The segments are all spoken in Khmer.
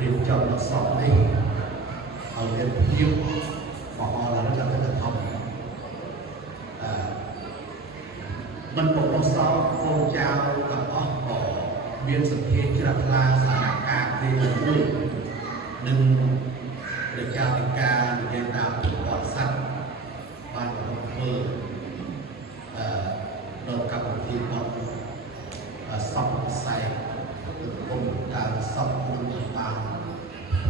រៀបចំដល់សពនេះឲ្យមានភាពមហោឡារិកទៅធំមិនបំផុសសោកូនចៅទាំងអស់ក៏មានសភាជ្រះថ្លាសារការគ្រាមួយនិងព្រះចៅពិការនិយាយតាមប្រវត្តិសាស្ត្របានធ្វើនៅកម្មវិធីរបស់សពផ្សេងគុំការសពនឹងបាន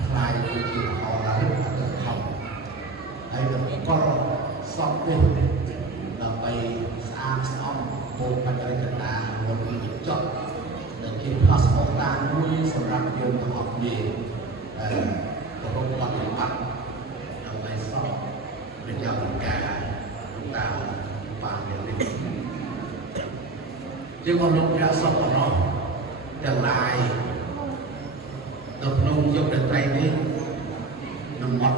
ខ្លាយទៅជាមហោឡារិកអត្តធម្មហើយក៏សពនេះដើម្បីស្អាតស្អំពលបច្ច័យកតារបស់វិជ្ជាដែលជាផ្លាស់ប្ដូរតាមមួយសម្រាប់យើងទាំងអស់គ្នាប្រកបបប្រតិបត្តិដើម្បីសពព្រះចៅពិការតាមបាននេះជាមកលោកព្រះសពរស់ទាំងឡាយនៅក្នុងយុគតន្ត្រីនេះនឹងមក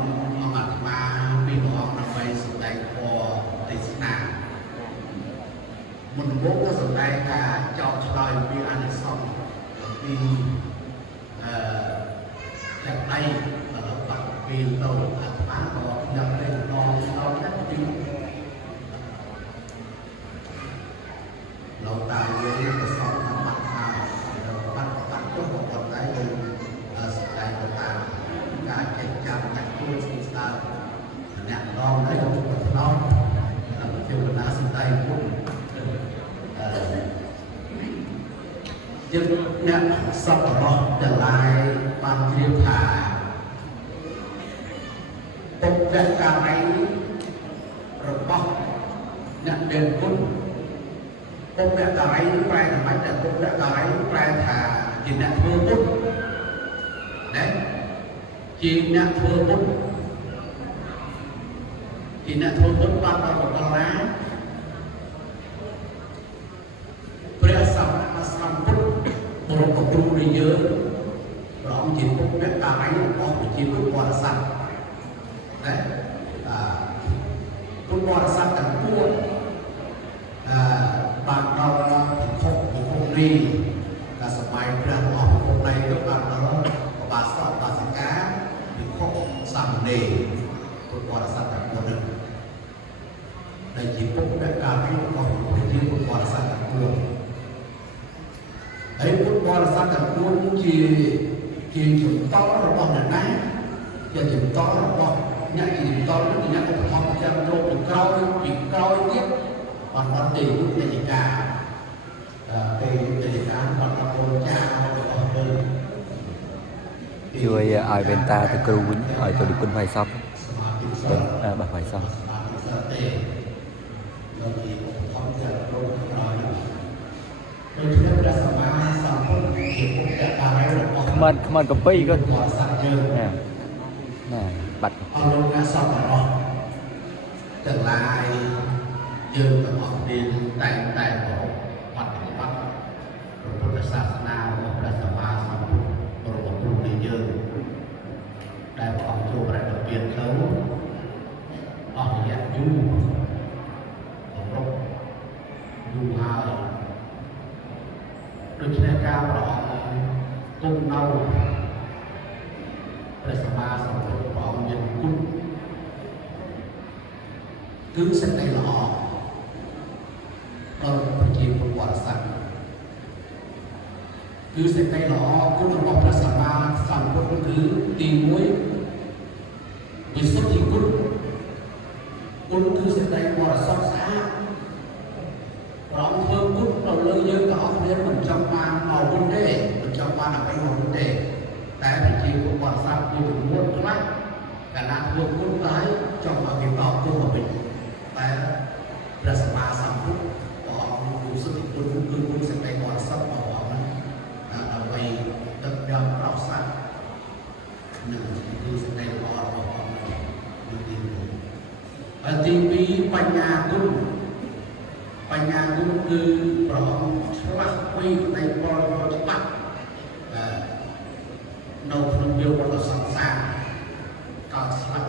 អាត្មាពីព្រះអង្គដើម្បីសម្ដែងធម៌ទេសនាមុនដំបូងក៏សម្ដែងការចោទឆ្លើយពីអានិសង្សពីจากដៃបាត់ពេលទៅអាត្មាក៏ខ្ញុំได้ដងណាស់ពីលោកតាយើងក៏សពតាមបាត់ថាបាត់ចុះក៏តែយើងស្ដាយទៅតាមការចេះចាំកាច់ខ្លួនស្ស្ដាយអ្នកដងđấyក៏ទៅឆ្នោតដើម្បីជម្រាបស្ដាយពុទ្ធយើងអ្នកសពរបស់ទាំងឡាយបានជ្រាបថាពុទ្ធការីរបស់អ្នកដែលគុណពុទ្ធការីប្រែថាម៉េចតែពុទ្ធការីប្រែថាជាអ្នកធ្វើពុទ្ធណាជាអ្នកធ្វើពុទ្ធជាអ្នកធ្វើពុទ្ធបានដល់ដល់ណាព្រះសម្មាសម្ពុទ្ធបរមគ្រូនៃយើងព្រះអង្គជាពុទ្ធការីរបស់ប្រជាពុទ្ធបរិស័ទណាពុទ្ធបរិស័ទទាំងពួងបានដល់ពិភពនេះកាលសម័យព្រះអង្គពិភពនេះទៅបានដល់បាសកបាសិកាពិភពសាមណេរពុទ្ធបរិស័ទទាំងពួងនេះដែលជាពុទ្ធការីរបស់ប្រជាពុទ្ធបរិស័ទទាំងពួងហើយពុទ្ធបរិស័ទទាំងពួងជាជំតល់របស់អ្នកណាជាជំតល់របស់អ្នកជាជំតល់នឹងអ្នកឧបត្ថម្ភចាំលោកពីក្រោយទៀតបានអត់ទេពុទ្ធនិកាពេលនិកាបានអត់ចូលចារបស់ទៅជួយឲ្យវេនតាទៅគ្រូវិញឲ្យទៅគុណផៃសពបាទផៃសពខ្មៅកំពីក៏ណាបាត់អរលោកអ្នកសពរបស់ទាំងឡាយយើងទាំងអស់គ្នាតែងតែបដិបត្តិព្រះពុទ្ធសាសនារបស់ព្រះសម្មាសម្ពុទ្ធរបស់គ្រូនៃយើងដែលព្រះអង្គចូលប្រតិបត្តិទៅអស់រយៈយូររបស់យូរហើយដូច្នេះការព្រះអង្គគង់នៅព្រះសម្មាសម្ពុទ្ធព្រះអង្គមានគុណគឺសេចក្តីល្អដល់ប្រជាពលរដ្ឋសាសនាគឺសេចក្តីល្អគុណរបស់ព្រះសម្មាសម្ពុទ្ធគឺទី1វិសុទ្ធិគុណគឺសេចក្តីបរិសុទ្ធស្អាតព្រះអង្គធ្វើគុណដល់លើយើងទាំងអស់គ្នាមិនចង់បានមកវិញទេមិនចង់បានអ្វីមកវិញទេតែប្រជាពលរដ្ឋសាសនាមួយចំនួនខ្លះកាលណាធ្វើគុណទៅចង់ឲ្យគេបោកគុណមកវិញតែព្រះសម្មាសម្ពុទ្ធព្រះអង្គវិសុទ្ធិគុណគឺគុណសេចក្តីបរិសុទ្ធ ទីពីរបញ្ញាគុណគឺប្រងឆ្លាស់ពីនៃពលច្បាប់នៅក្នុងយុវសង្សារកើតស្លា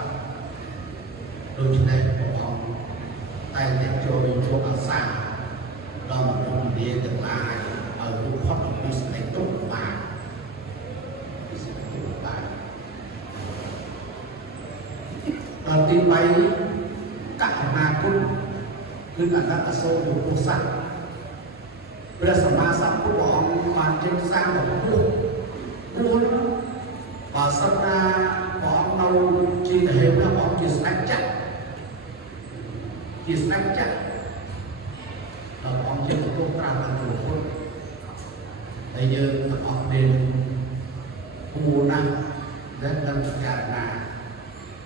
ប់ដូច្នេះព្រះអង្គតែតែចូលរួមអាសាដល់មនុស្សនាទាំងឡាយឲ្យរួចផុតពីសេចក្តីទុក្ខបានដល់ទី3ករុណាគុណគឺអនត្តសូរពុទ្ធសាសនាព្រះសម្មាសម្ពុទ្ធព្រះអង្គបានចេញសាងរបស់នោះបើសិនណាព្រះអង្គនៅជាទហេព្រះអង្គជាស្ដេចចក្រដល់ព្រះអង្គជាទទួលត្រាស់ដល់ព្រះពុទ្ធហើយយើងទាំងអស់គ្នាគួរណាស់ដែលនឹងពិចារណា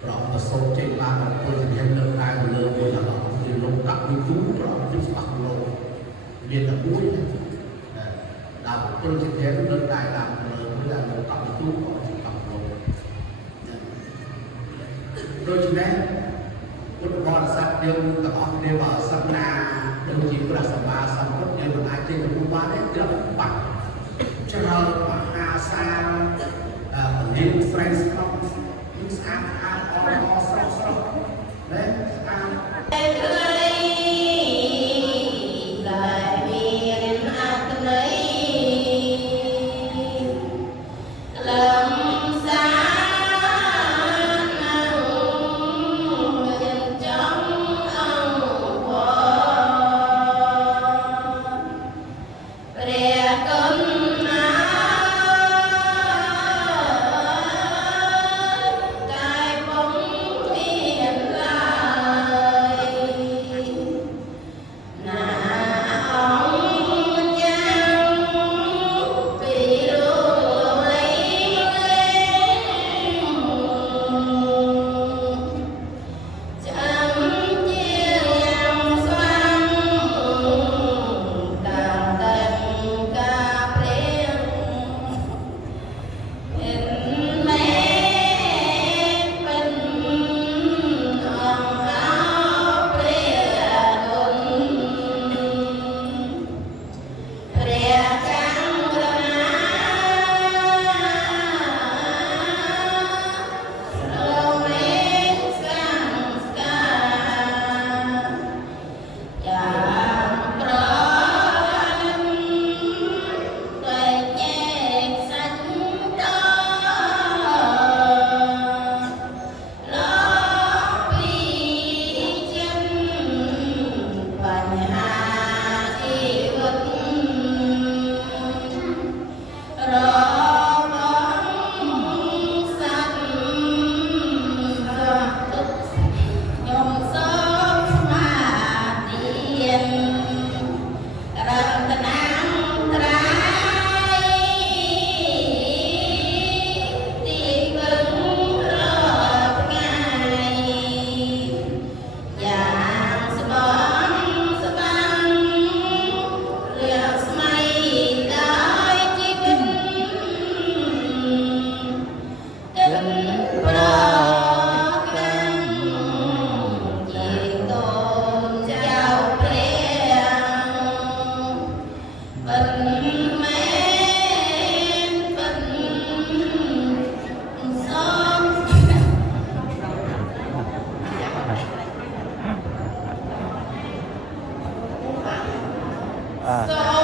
ព្រះអង្គទៅសូត្រចេញឡើងដល់ពលជំនាញលើកាយលើវាដល់អង្គជាលោកដាក់វិទូព្រះអង្គជាស្បាក់លោកមានតែមួយដល់ពលជំនាញលើកាយឡើងលើវាដល់លោកដាក់វិទូព្រះអង្គជាស្បាក់លោកដូច្នេះពុទ្ធបរិស័ទយើងទាំងអស់គ្នាបើសិនណាដូចជាព្រះសម្មាសម្ពុទ្ធយើងមិនអាចចេញទៅបានទេត្រូវបាក់ច្រើនមហាសាលរៀនស្រែកស្គប់ស្អាតអស្រស់ណាស្អាតà